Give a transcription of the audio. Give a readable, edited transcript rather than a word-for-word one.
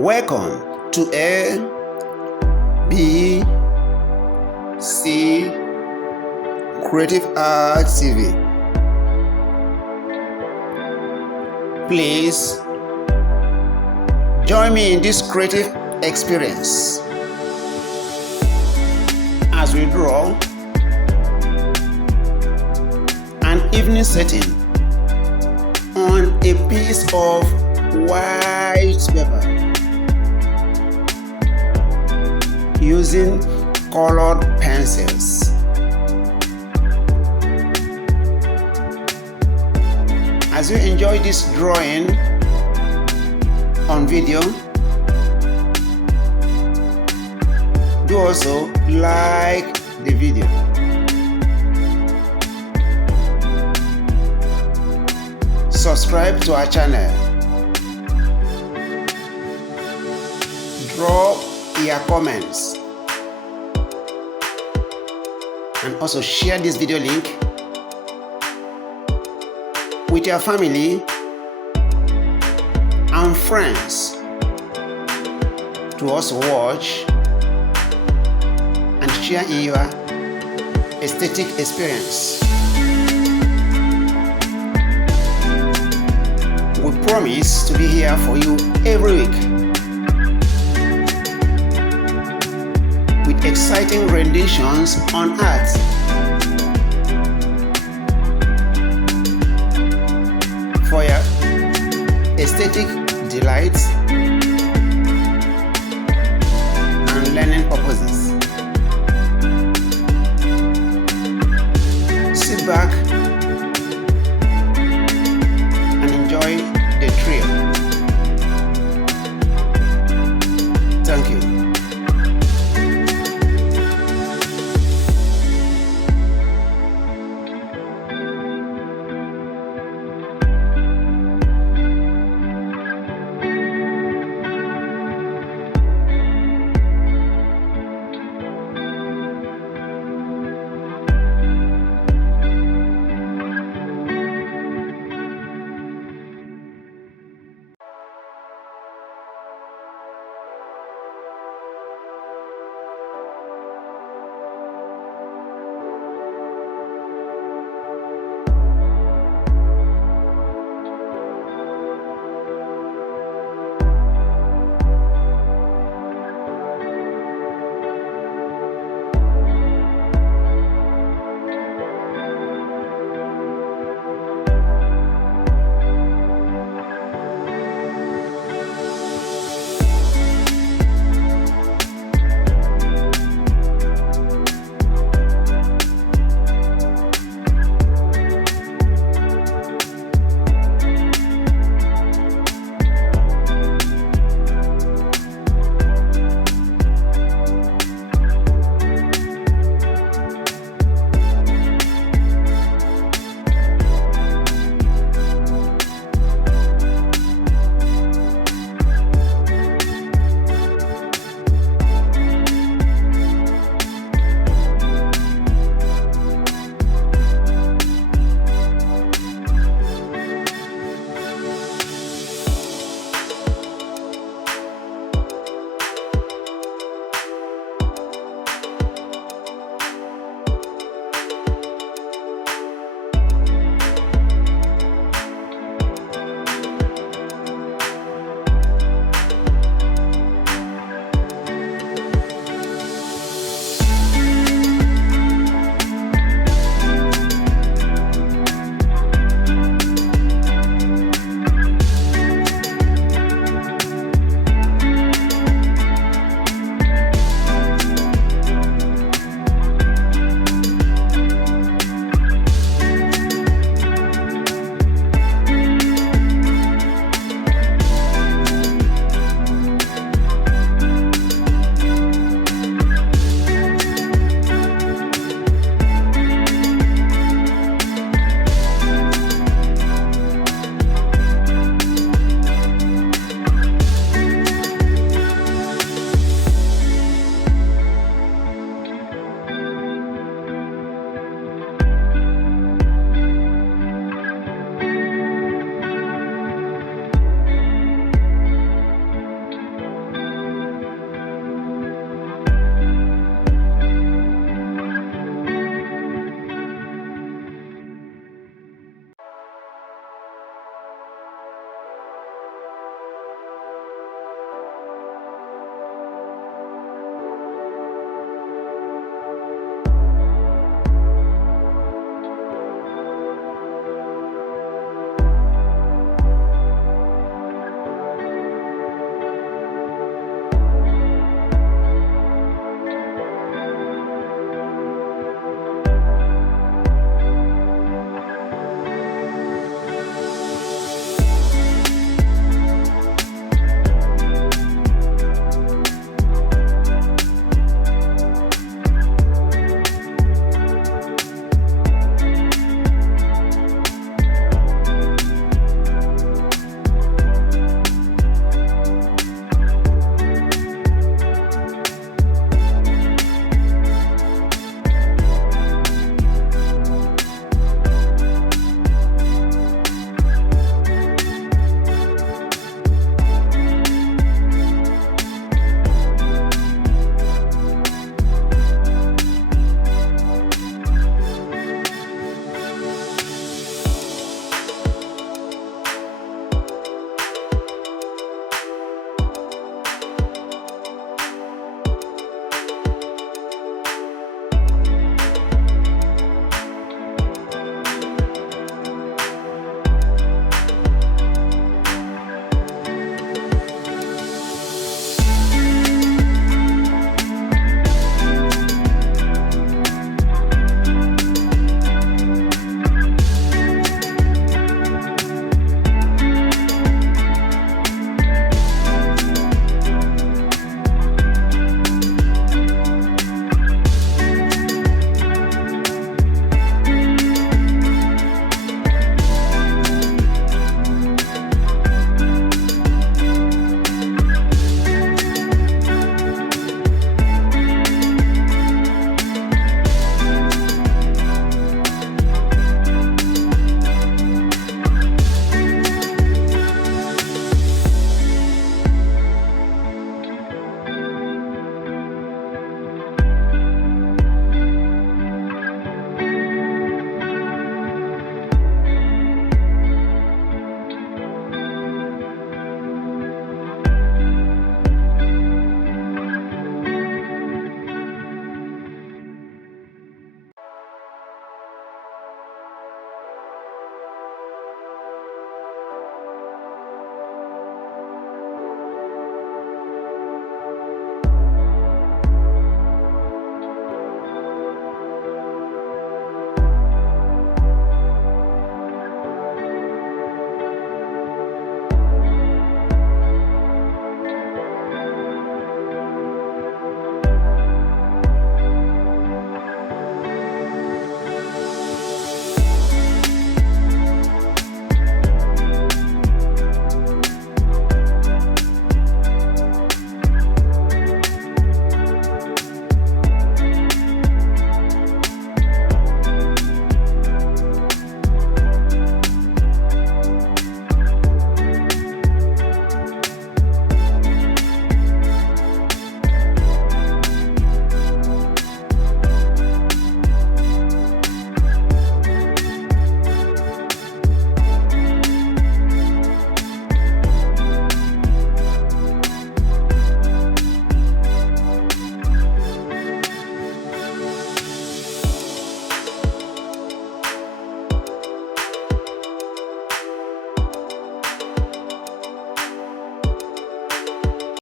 Welcome to A, B, C Creative Art TV. Please join me in this creative experience as we draw an evening setting on a piece of white paper using colored pencils. As you enjoy this drawing on video, do also like the video. Subscribe to our channel. Drop your comments and also share this video link with your family and friends to also watch and share in your aesthetic experience. We promise to be here for you every week with exciting renditions on art. For your aesthetic delights and learning purposes. Sit back and enjoy the thrill. Thank you.